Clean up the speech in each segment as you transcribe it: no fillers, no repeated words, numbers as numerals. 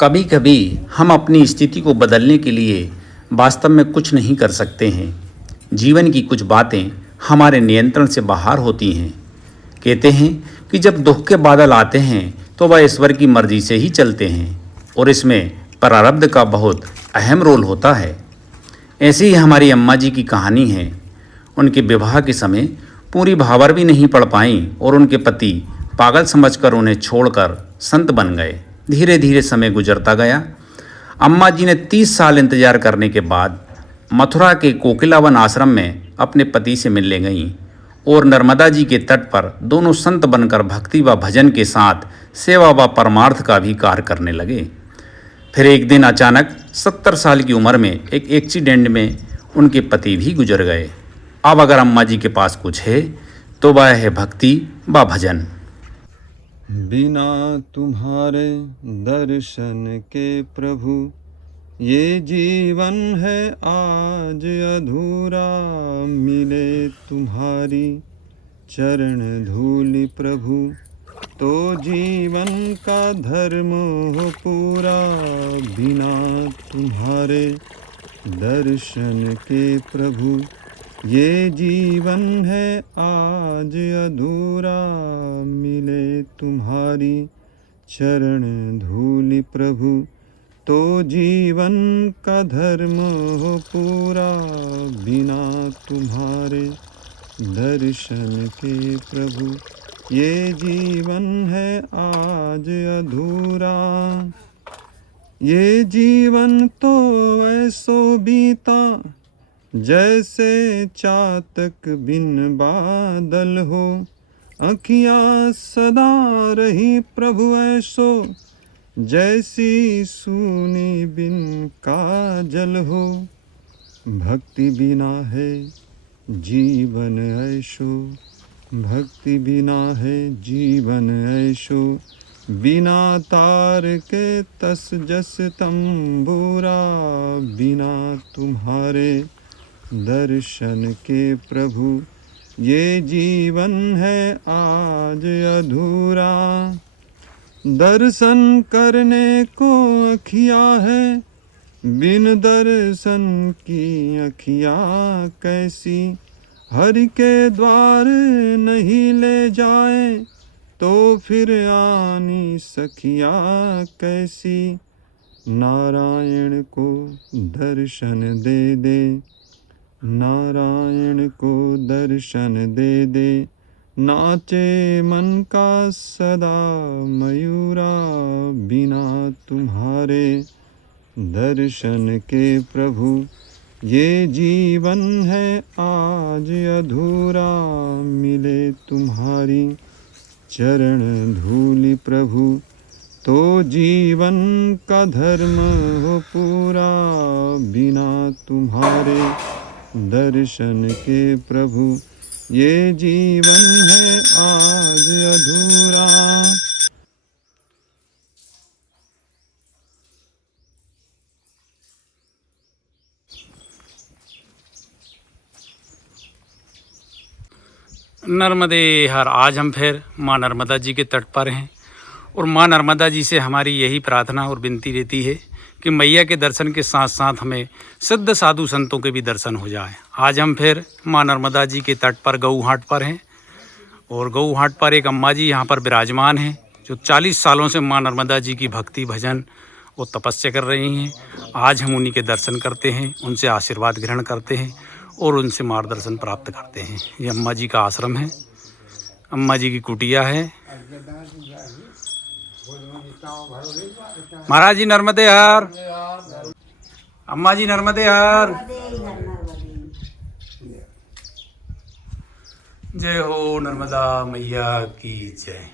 कभी कभी हम अपनी स्थिति को बदलने के लिए वास्तव में कुछ नहीं कर सकते हैं। जीवन की कुछ बातें हमारे नियंत्रण से बाहर होती हैं। कहते हैं कि जब दुख के बादल आते हैं तो वह ईश्वर की मर्जी से ही चलते हैं और इसमें प्रारब्ध का बहुत अहम रोल होता है। ऐसी ही हमारी अम्मा जी की कहानी है। उनके विवाह के समय पूरी भावर भी नहीं पढ़ पाईं और उनके पति पागल समझकर उन्हें छोड़कर संत बन गए। धीरे धीरे समय गुजरता गया। अम्मा जी ने 30 साल इंतजार करने के बाद मथुरा के कोकिलावन आश्रम में अपने पति से मिलने गईं और नर्मदा जी के तट पर दोनों संत बनकर भक्ति व भजन के साथ सेवा व परमार्थ का भी कार्य करने लगे। फिर एक दिन अचानक 70 साल की उम्र में एक एक्सीडेंट में उनके पति भी गुजर गए। अब अगर अम्मा जी के पास कुछ है तो वह है भक्ति व भजन। बिना तुम्हारे दर्शन के प्रभु ये जीवन है आज अधूरा। मिले तुम्हारी चरण धूलि प्रभु तो जीवन का धर्म हो पूरा। बिना तुम्हारे दर्शन के प्रभु ये जीवन है आज अधूरा। मिले तुम्हारी चरण धूलि प्रभु तो जीवन का धर्म हो पूरा। बिना तुम्हारे दर्शन के प्रभु ये जीवन है आज अधूरा। ये जीवन तो ऐसो बीता जैसे चातक बिन बादल हो। अखियाँ सदा रही प्रभु ऐसो जैसी सूनी बिन काजल हो। भक्ति बिना है जीवन ऐशो, भक्ति बिना है जीवन ऐशो। बिना तार के तस जस तंबूरा। बिना तुम्हारे दर्शन के प्रभु ये जीवन है आज अधूरा। दर्शन करने को अखियाँ है बिन दर्शन की अखियाँ कैसी। हरि के द्वार नहीं ले जाए तो फिर आनी सखिया कैसी। नारायण को दर्शन दे दे, नारायण को दर्शन दे दे। नाचे मन का सदा मयूरा। बिना तुम्हारे दर्शन के प्रभु ये जीवन है आज अधूरा। मिले तुम्हारी चरण धूलि प्रभु तो जीवन का धर्म हो पूरा। बिना तुम्हारे दर्शन के प्रभु ये जीवन है आज अधूरा। नर्मदे हर। आज हम फिर माँ नर्मदा जी के तट पर हैं और माँ नर्मदा जी से हमारी यही प्रार्थना और विनती रहती है कि मैया के दर्शन के साथ साथ हमें सिद्ध साधु संतों के भी दर्शन हो जाए। आज हम फिर माँ नर्मदा जी के तट पर गऊ हाट पर हैं और गऊ हाट पर एक अम्मा जी यहाँ पर विराजमान हैं जो 40 सालों से माँ नर्मदा जी की भक्ति भजन और तपस्या कर रही हैं। आज हम उन्हीं के दर्शन करते हैं, उनसे आशीर्वाद ग्रहण करते हैं और उनसे मार्गदर्शन प्राप्त करते हैं। ये अम्मा जी का आश्रम है, अम्मा जी की कुटिया है। महाराज जी नर्मदे हर। अम्मा जी नर्मदे हर। जय हो नर्मदा मैया की जय।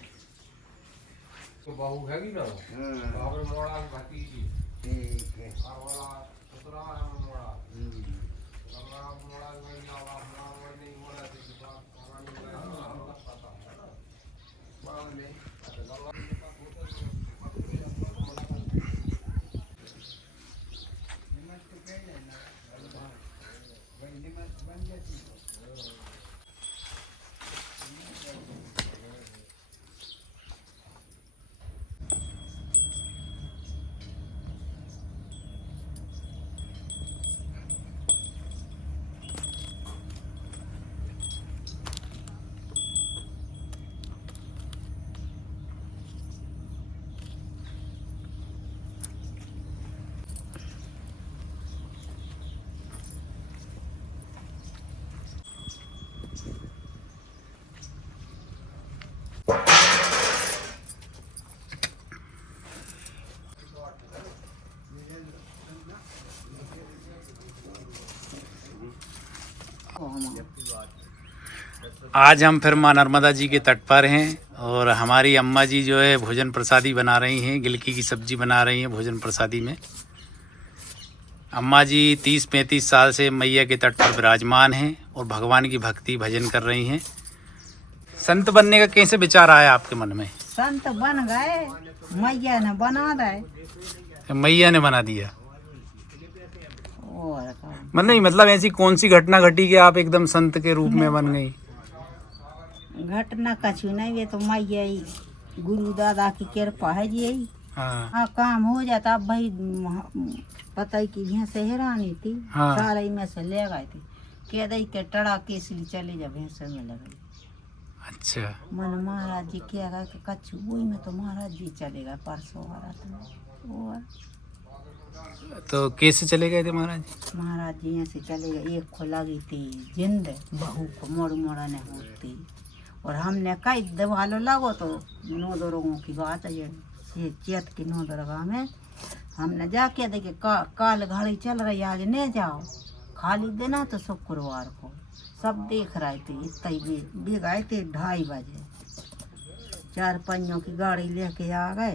आज हम फिर माँ नर्मदा जी के तट पर हैं और हमारी अम्मा जी जो है भोजन प्रसादी बना रही हैं, गिलकी की सब्जी बना रही हैं भोजन प्रसादी में। अम्मा जी 30-35 साल से मैया के तट पर विराजमान हैं और भगवान की भक्ति भजन कर रही हैं। संत बनने का कैसे विचार आया आपके मन में? संत बन गए, मैया ने बना दे। मैया ने बना दिया। और मतलब ऐसी कौन सी घटना घटी कि आप एकदम संत के रूप में बन गई? घटना कछु नहीं, ये तो मैया ही गुरु दादा की कृपा है जी। यही हाँ काम हो जाता। अब भाई पता ही कि भैंस हैरानी थी। हाँ। सारे में से ले गए थे, कह दई के टड़ा के इसलिए चले जा भैंस में लगे। अच्छा। मन महाराज जी क्या गए कि कछु वही में तो महाराज जी चले गए परसों रात में। और तो कैसे चले गए थे महाराज? महाराज जी यहाँ से चले गए। एक को लगी थी जिंद, बहू को मोड़ मोड़ा ने होती। और हमने कई दवालो लगो तो 9 रोगों की बात है ये चेत की 9 दरगाह में हमने जाके देखे काल घड़ी चल रही, आज नहीं जाओ, खाली देना तो शुक्रवार को। सब देख रहे थे। इतने भी गए थे 2:30 बजे, 4 पहियों की गाड़ी लेके आ गए।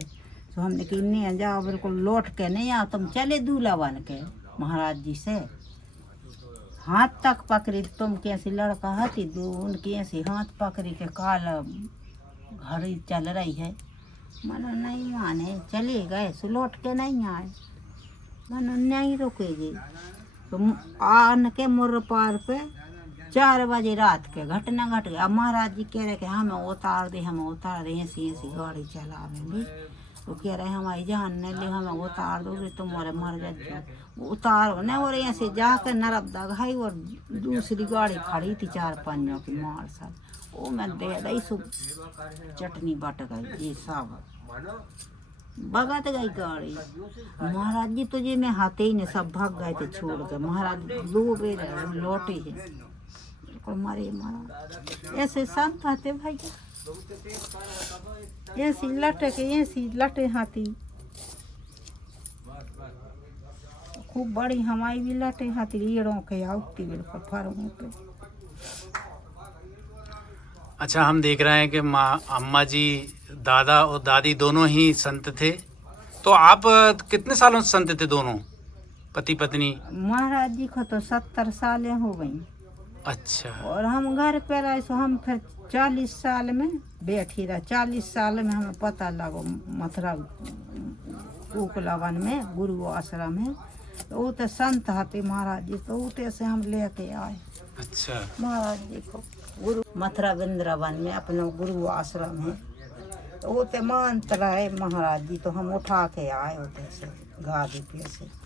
तो हमने कि नहीं जाओ, बिल्कुल लौट के नहीं आओ, तुम चले दूल्हा बन के महाराज जी से हाथ तक पकड़ी। तुम कैसी लड़का हती दो उनकी ऐसी हाथ पकड़ी के काल घड़ी चल रही है। मनो नहीं माने, चले गए। सो लौट के नहीं आए, मनो नहीं रुकेगी। तो आन के मुर्र पार पे 4 बजे रात के घटना घट गया। अब महाराज जी कह रहे कि हमें उतार दे, हमें उतार दे, ऐसी ऐसी गाड़ी चलावेंगे। तो कह रहे हमारी जान न ले, हमें उतार दो, तुम्हारे मर जाते। उतार न और ऐसे जाकर नरबदा गई और दूसरी गाड़ी खड़ी थी 4 पहियों की मार्शल, वो मैं दे दी। सो चटनी बट गई, ये सब भगत गई गाड़ी। महाराज जी तो ये में हाथे ही ने सब भाग गए थे छोड़ के। महाराज 2 बेर लौटे हैं, मरे महाराज। ऐसे संत आते भाई, ऐसी लटे के ऐसी लटे हाथी खूब बड़ी। हमारी भी लटे हाथी रीढ़ों के आउती बिल्कुल फरों पे। अच्छा, हम देख रहे हैं कि माँ अम्मा जी, दादा और दादी दोनों ही संत थे। तो आप कितने सालों से संत थे दोनों, पति पत्नी? महाराज जी को तो 70 सालें हो गई। अच्छा। और हम घर पे रहे सो हम फिर 40 साल में बैठी रहा। 40 साल में हमें पता लगो मथुरा कुकलावन में गुरु आश्रम है। तो वो तो संत हाथे महाराज जी, तो उते से हम लेके आए। अच्छा। महाराज जी को गुरु मथुरा वृंदावन में अपना गुरु आश्रम है, तो वो तो मानते रहे महाराज जी। तो हम उठा के आए होते से गादी पे से।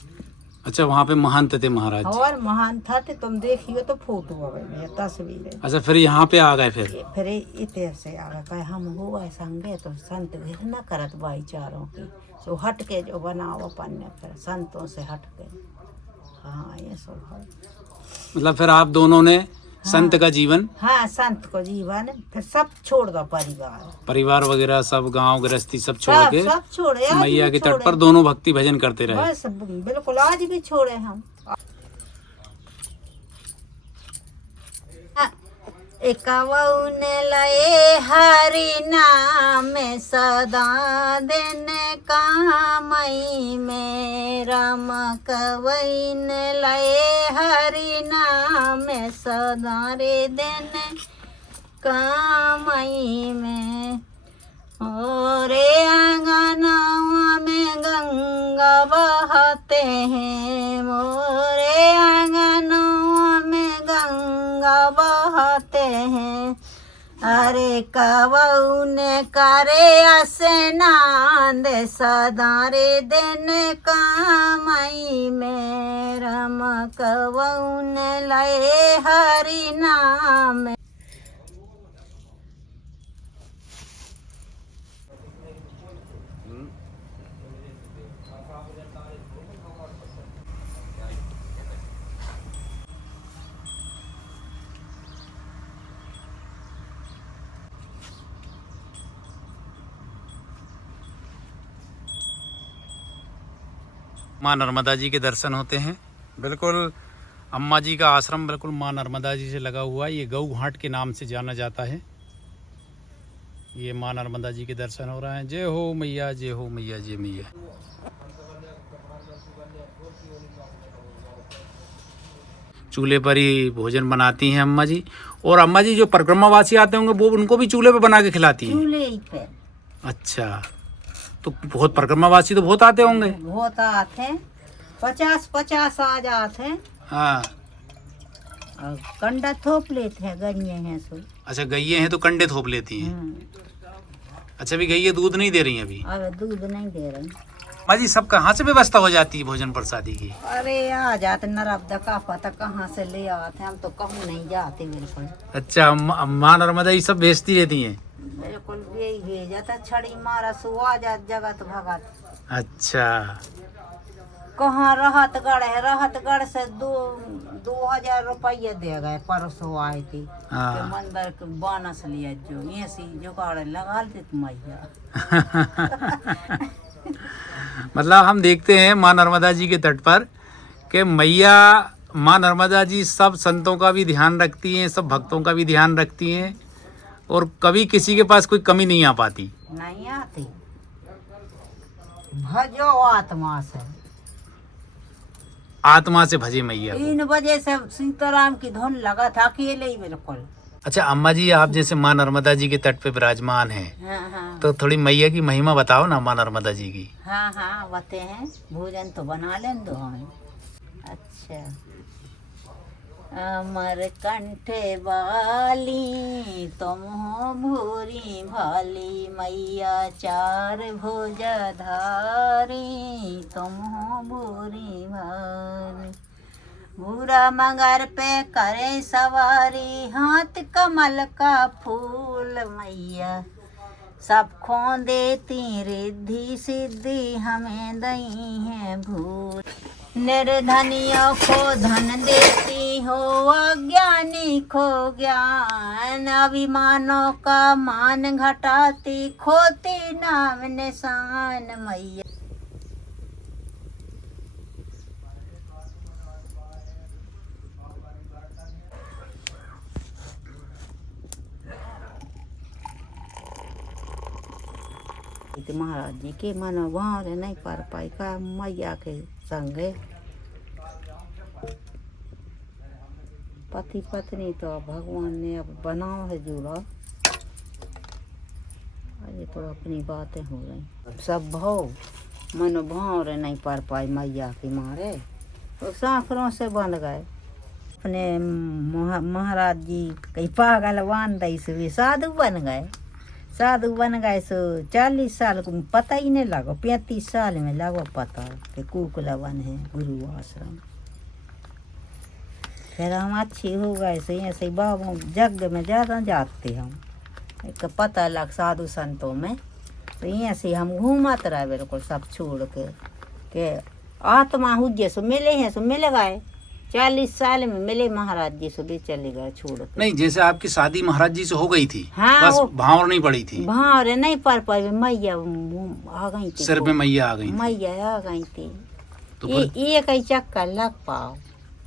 अच्छा, वहाँ पे महंत थे महाराज जी? और महान था तो तुम देखियो तो फोटो है, तस्वीर है। अच्छा, फिर यहाँ पे आ गए? फिर इतने से आ गए, हम हो गए संगे। तो संत घेर न करत भाईचारों की, तो हट के जो बनाओ अपन ने, फिर संतों से हट के। हाँ, ये सब है। मतलब फिर आप दोनों ने संत का जीवन? हाँ, संत को जीवन फिर सब छोड़ दो। परिवार वगैरह सब, गांव गृहस्थी सब छोड़ के सब छोड़े, मैया के तट पर दोनों भक्ति भजन करते रहे। बस बिल्कुल, आज भी छोड़े हम। एकवन लए हरि नाम सदा दिन कामई में, राम कवैन लए हरि नाम सदा रे दिन कामई में। रे आंगनवा में गंगा बहते हैं, मोरे आंगनवा में गंगा बहते हैं। अरे कवौन करे स्नान सदा रे दिन कामई में, राम कवौन लए हरि नाम। माँ नर्मदा जी के दर्शन होते हैं। बिल्कुल अम्मा जी का आश्रम बिल्कुल माँ नर्मदा जी से लगा हुआ है। ये गऊ घाट के नाम से जाना जाता है। ये माँ नर्मदा जी के दर्शन हो रहे हैं। जय हो मैया, जय हो मैया, जय मैया। चूल्हे पर ही भोजन बनाती हैं अम्मा जी। और अम्मा जी जो परिक्रमावासी आते होंगे वो उनको भी चूल्हे पे बना के खिलाती हैं? चूल्हे ही पे। अच्छा, तो बहुत परिक्रमावासी तो बहुत आते होंगे? बहुत आते, 50 आ जाते हैं। हाँ। और कंडा थोप लेते हैं, गइये हैं सो। अच्छा, गईये हैं तो कंडे थोप लेती हैं। अच्छा, भी गईये दूध नहीं दे रही हैं अभी? अब दूध नहीं दे रही। अम्मा जी सब कहाँ से व्यवस्था हो जाती है भोजन प्रसादी की? अरे आ जाते नर्मदा का पता कहाँ से ले आते, हम तो कहूँ नहीं जाते बिल्कुल। अच्छा, माँ नर्मदा ये सब भेजती रहती हैं? बिल्कुल यही भेजा था, छड़ी मारा सो आ जात जगत भगत। अच्छा, कहाँ रहतगढ़ से 2000 रुपये दे गए, परसों आए थे। हाँ। के मंदिर के बानस लिया जो ऐसी जुगाड़ लगा देती मैया। मतलब हम देखते हैं माँ नर्मदा जी के तट पर कि मैया माँ नर्मदा जी सब संतों का भी ध्यान रखती हैं, सब भक्तों का भी ध्यान रखती हैं और कभी किसी के पास कोई कमी नहीं आ पाती। नहीं आती, भजो आत्मा से। आत्मा से भजे मैया को। 3 बजे से सीताराम की धुन लगा था, अकेले ही बिल्कुल। अच्छा अम्मा जी, आप जैसे माँ नर्मदा जी के तट पे विराजमान हैं, हाँ हाँ तो थोड़ी मैया की महिमा बताओ ना माँ नर्मदा जी की। हाँ हाँ बते हैं, भोजन तो बना लें दो हमें। अच्छा, अमर कंठे वाली तुम हो भूरी भाली, मैया 4 भुजा धारी तुम हो भूरी भाली। भूरा मगर पे करे सवारी, हाथ कमल का फूल मैया, सब खो देती रिद्धि सिद्धि, हमें दई है भूल। निर्धनियों को धन देती हो, अज्ञानी को ज्ञान, अभिमानों का मान घटाती, खोती नाम निशान मैया। महाराज जी के मन वहाँ नहीं पा पाई का मैया के संगे। पति पत्नी तो भगवान ने अब बनाओ है जुड़ा, ये तो अपनी बातें हो रही। सब भाव मन भाव नहीं पा पाई मैया की मारे, तो सांकरों से बन गए। अपने महाराज जी कहीं पागल बांध दई से वे साधु बन गए। साधु बन गए सो 40 साल को पता ही नहीं लगा, 35 साल में लगा पता कि कुकलवन है गुरु आश्रम। फिर हम अच्छे हो गए सो ऐसे बाबू जग में ज़्यादा जाते हम, एक पता लग साधु संतों में, तो ऐसे हम घूमत रहे बिल्कुल सब छोड़ के आत्मा हुए सो मिले हैं, सो मिल गए। 40 साल में मिले महाराज जी से, भी चले गए छोड़ के। नहीं, जैसे आपकी शादी महाराज जी से हो गई थी, हाँ, बस भावर नहीं पड़ी थी। भावर नहीं पड़ पाई, मैया आ गई थी, सिर पे मैया आ गई थी। मैया आ गई थी, तो एक ही चक्कर लग पाओ।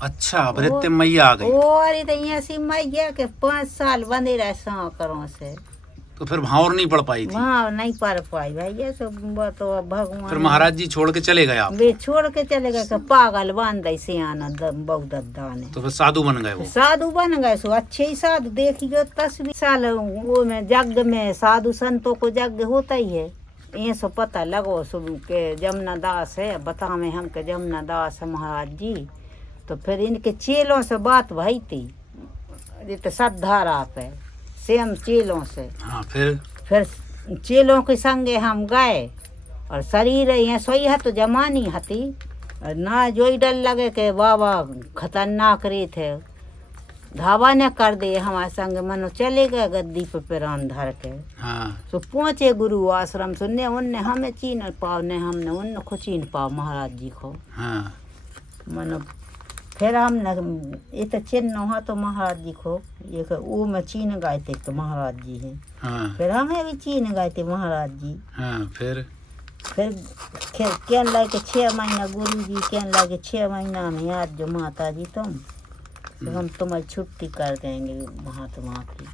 अच्छा, फिर मैया आ गई। और तो ऐसी मैया के 5 साल बंधे रहे सांकरों से, तो फिर भावर नहीं पड़ पाई थी। वहाँ नहीं पड़ पाई भैया, सब तो भगवान। फिर महाराज जी छोड़ के चले गए आप? वे छोड़ के चले गए, पागल बांध दई सियाना बहुदद्दा ने। तो फिर साधु बन गए वो? साधु बन गए सो अच्छे ही साधु। देखिए 10-20 साल वो में यज्ञ में साधु संतों को यज्ञ होता ही है। ये सो पता लगो सो के जमुना दास है, बतावे हम के जमुना दास है महाराज जी। तो फिर इनके चेलों से बात भई थी, ये तो सद्धारा पे सेम चेलों से। हाँ, फिर चेलों के संगे हम गए, और शरीर यहाँ सोई है तो जमानी हती, और ना जोई डर लगे कि बाबा खतरनाक रे थे, धावा न कर दे हमारे संग, मनो चले गए गद्दी पे पैरान धर के। हाँ। तो पहुँचे गुरु आश्रम सुनने, उनने हमें चीन पाओ, ने हमने उन को चीन पाओ महाराज जी को। हाँ। मनो फिर हमने ये तो चिन्ह हुआ तो महाराज जी को, ये वो में चीन गए थे तो महाराज जी हैं। हाँ। फिर हमें भी चीन गए थे महाराज जी। हाँ, फिर कहने लगे 6 महीना गुरु जी, कहने लगे 6 महीना में आज जो माता जी तुम तो हम तुम्हारी छुट्टी कर देंगे महात्मा की।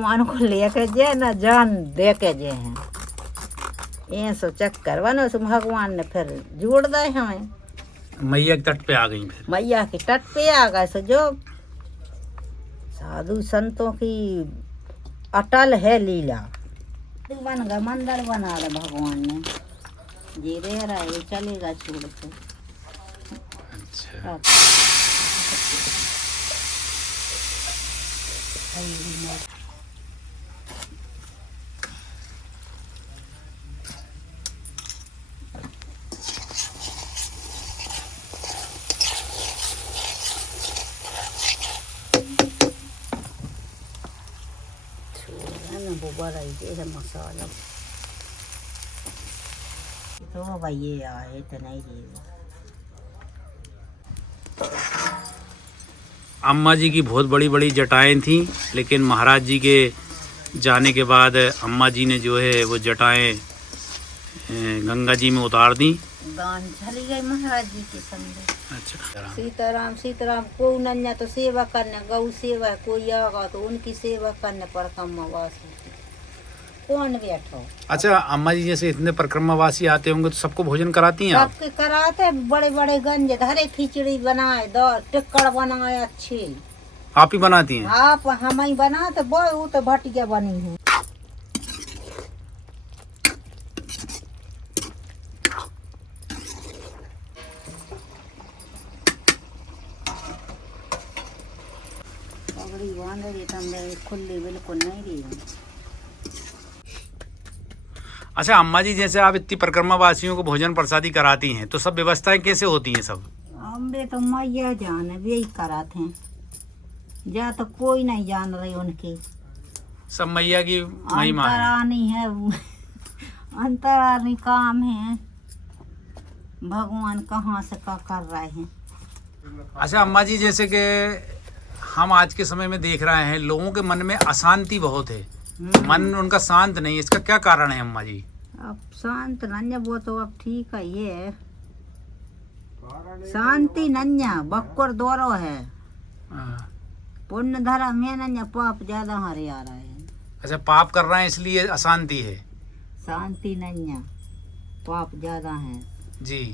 मान को लेके जे ना जान दे के जे हैं ये सो चक्कर बनो सो भगवान ने फिर जोड़ दे हमें मैया के तट पे आ गई फिर। मैया के तट पे आ गए सो जो साधु संतों की अटल है लीला। बन गया मंदिर बना रहे भगवान ने जी रह रहा है चलेगा छोड़ के। अच्छा वो बड़ा है मसाला तो भाई ये आए तो नहीं रहेगा। अम्मा जी की बहुत बड़ी बड़ी जटाएं थीं, लेकिन महाराज जी के जाने के बाद अम्मा जी ने जो है वो जटाएं गंगा जी में उतार दी। दान चली गई महाराज जी के संग। अच्छा सीताराम सीताराम को नन्या तो सेवा करने गौ सेवा कोई आगा तो उनकी सेवा करने पर कमवास कौन बैठो। अच्छा अम्मा जी जैसे इतने परिक्रमावासी आते होंगे तो सबको भोजन कराती हैं आप? सबके कराते बड़े बड़े गंज धरे खिचड़ी बनाए दो टिक्कड़ बनाए अच्छे आप ही बनाती हैं? आप हम ही बनाते वो तो भटिया बनी है। पगड़ी बांध रही तब खुली बिल्कुल नहीं रही। अच्छा अम्मा जी जैसे आप इतनी परिक्रमावासियों को भोजन प्रसादी कराती हैं तो सब व्यवस्थाएं कैसे होती हैं सब? अम्बे तो मैया जाने वे ही कराते हैं जा तो कोई नहीं जान रही उनकी सब मैया की महिमा है। अंतरानी है अंतरानी काम है भगवान कहाँ से का कर रहे हैं। अच्छा अम्मा जी जैसे कि हम आज के समय में देख रहे हैं लोगों के मन में अशांति बहुत है, मन उनका शांत नहीं है, इसका क्या कारण है अम्मा जी? अब शांत नन्या वो तो अब ठीक है ये शांति नन्या बक्कर दौरो है पुण्य धर्म है नन्या पाप ज्यादा हमारे आ रहा है। अच्छा पाप कर रहे हैं इसलिए अशांति है? शांति नन्या पाप ज्यादा है जी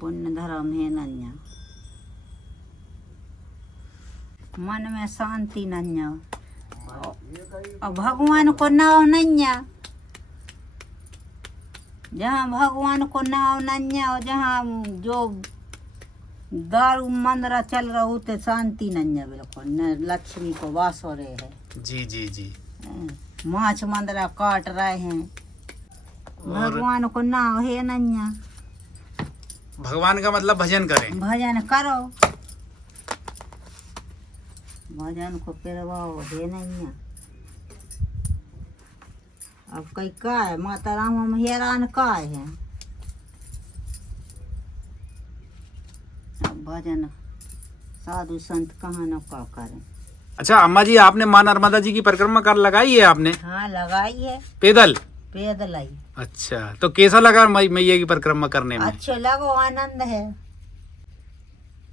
पुण्य धर्म है नन्या मन में शांति नन्या और भगवान को नाव नन्या जहाँ भगवान को नाव नन्या और जहाँ जो दारू मंदरा चल रहा होते शांति नन्या बिल्कुल न लक्ष्मी को वास हो रहे है। जी जी जी माछ मंदरा काट रहे हैं भगवान को नाव है नन्या। भगवान का मतलब भजन करें, भजन करो भजन को पेरवाओ है नन्या। अब कई का है माता राम हम हैरान का है अब भजन साधु संत कहाँ न का करें। अच्छा अम्मा जी आपने माँ नर्मदा जी की परिक्रमा कर लगाई है आपने? हाँ लगाई है पैदल? पैदल आई। अच्छा तो कैसा लगा मैया की परिक्रमा करने में? अच्छे लगो आनंद है।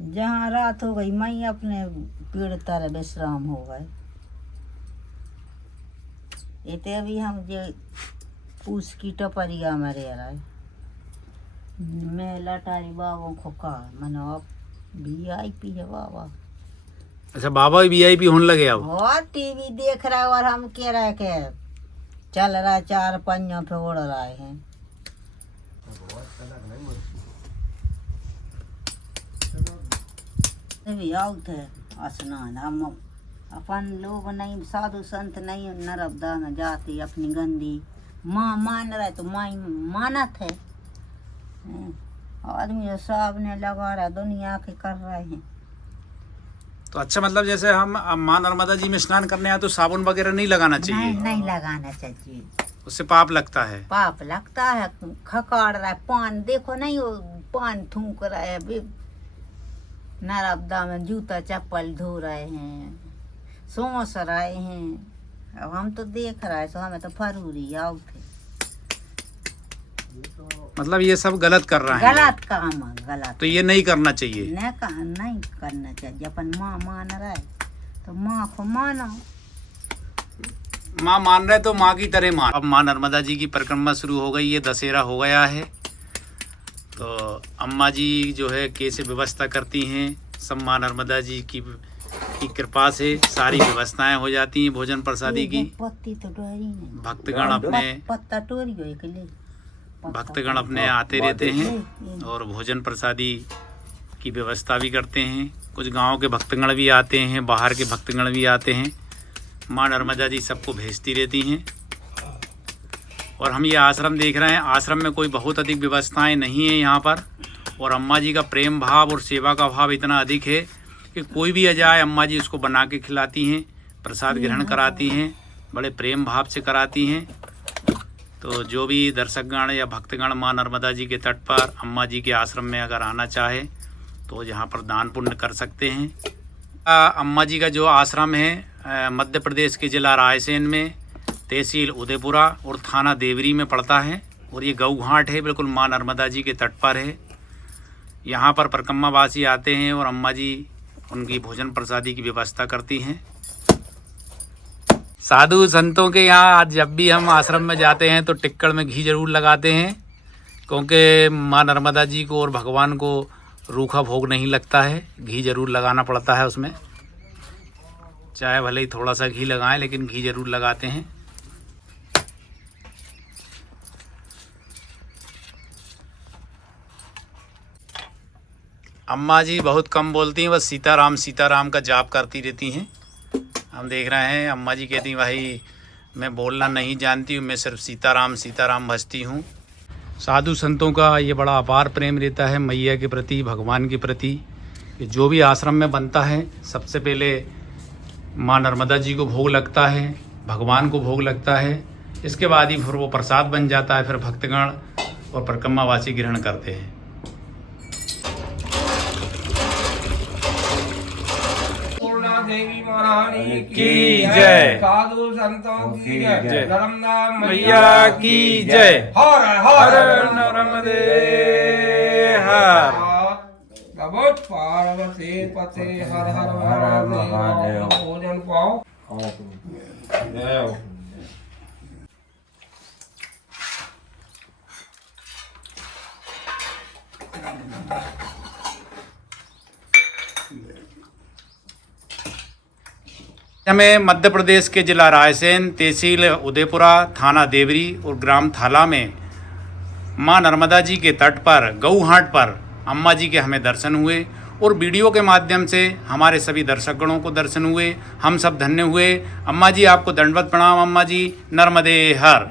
जहाँ रात हो गई मैं अपने पेड़ तर विश्राम हो गए। इतने अभी हम जो पूस की टपरिया में रह रहे मैं लटारी बाबों को कहा मैंने अब VIP है बाबा। अच्छा बाबा भी VIP होने लगे अब? और टीवी देख रहा है और हम कह रहे के चल रहा चार पंजों पे उड़ रहे हैं। भी आउट है स्नान हम अपन लोग नहीं साधु संत नहीं नर्मदा में जाती अपनी गंदी माँ मान रहे तो माँ मानत है। आदमी जो सामने लगा रहा दुनिया के कर रहे हैं। तो अच्छा मतलब जैसे हम माँ नर्मदा जी में स्नान करने आए तो साबुन वगैरह नहीं लगाना चाहिए? नहीं लगाना चाहिए उससे पाप लगता है। पाप लगता है खकाड़ रहा है पान देखो नहीं वो पान थूक रहा है नर्मदा में जूता चप्पल धो रहे हैं सोच रहे हैं। अब हम तो देख रहे हैं तो हमें तो फरूरी आओ थे मतलब ये सब गलत कर रहे हैं। गलत काम है, गलत। तो ये नहीं करना चाहिए। नहीं करना चाहिए। अपन माँ मान रहा है तो माँ को मानो। माँ मान रहे तो माँ की तरह मान। अब माँ नर्मदा जी की परिक्रमा शुरू हो गई है, दशहरा हो गया है। तो अम्मा जी जो है कैसे व्यवस्था करती हैं, सब माँ नर्मदा जी की कृपा से सारी व्यवस्थाएं हो जाती हैं भोजन प्रसादी की। पत्ती तो डोरी नहीं, भक्तगण अपने पत्ता टोरी हो एक ले। भक्तगण अपने आते रहते हैं और भोजन प्रसादी की व्यवस्था भी करते हैं। कुछ गांव के भक्तगण भी आते हैं, बाहर के भक्तगण भी आते हैं। माँ नर्मदा जी सबको भेजती रहती हैं। और हम ये आश्रम देख रहे हैं, आश्रम में कोई बहुत अधिक व्यवस्थाएं नहीं है यहाँ पर। और अम्मा जी का प्रेम भाव और सेवा का भाव इतना अधिक है कि कोई भी आ जाए अम्मा जी उसको बना के खिलाती हैं, प्रसाद ग्रहण कराती हैं, बड़े प्रेम भाव से कराती हैं। तो जो भी दर्शकगण या भक्तगण माँ नर्मदा जी के तट पर अम्मा जी के आश्रम में अगर आना चाहे तो यहाँ पर दान पुण्य कर सकते हैं। अम्मा जी का जो आश्रम है मध्य प्रदेश के ज़िला रायसेन में, तहसील उदयपुरा और थाना देवरी में पड़ता है। और ये गऊ घाट है, बिल्कुल माँ नर्मदा जी के तट पर है। यहाँ पर परिक्रमावासी आते हैं और अम्मा जी उनकी भोजन प्रसादी की व्यवस्था करती हैं। साधु संतों के यहाँ आज जब भी हम आश्रम में जाते हैं तो टिक्कड़ में घी जरूर लगाते हैं, क्योंकि माँ नर्मदा जी को और भगवान को रूखा भोग नहीं लगता है, घी जरूर लगाना पड़ता है उसमें। चाहे भले ही थोड़ा सा घी लगाएं, लेकिन घी जरूर लगाते हैं। अम्मा जी बहुत कम बोलती हैं, बस सीताराम का जाप करती रहती हैं। हम देख रहे हैं अम्मा जी कहती हैं भाई मैं बोलना नहीं जानती हूँ, मैं सिर्फ सीताराम भजती हूँ। साधु संतों का ये बड़ा अपार प्रेम रहता है मैया के प्रति, भगवान के प्रति। कि जो भी आश्रम में बनता है सबसे पहले माँ नर्मदा जी को भोग लगता है, भगवान को भोग लगता है, इसके बाद ही फिर वो प्रसाद बन जाता है, फिर भक्तगण और परिक्रमावासी ग्रहण करते हैं। देवी महारानी की जय। साधु संतों की जय। नर्मदा मैया की जय। हर हर नर्मदे हर। भगवत पार्वती पते हर हर महादेव। भोजन पाओ। हमें मध्य प्रदेश के जिला रायसेन, तहसील उदयपुरा, थाना देवरी और ग्राम थाला में माँ नर्मदा जी के तट पर गऊ घाट पर अम्मा जी के हमें दर्शन हुए और वीडियो के माध्यम से हमारे सभी दर्शकगणों को दर्शन हुए। हम सब धन्य हुए। अम्मा जी आपको दंडवत प्रणाम। अम्मा जी नर्मदे हर।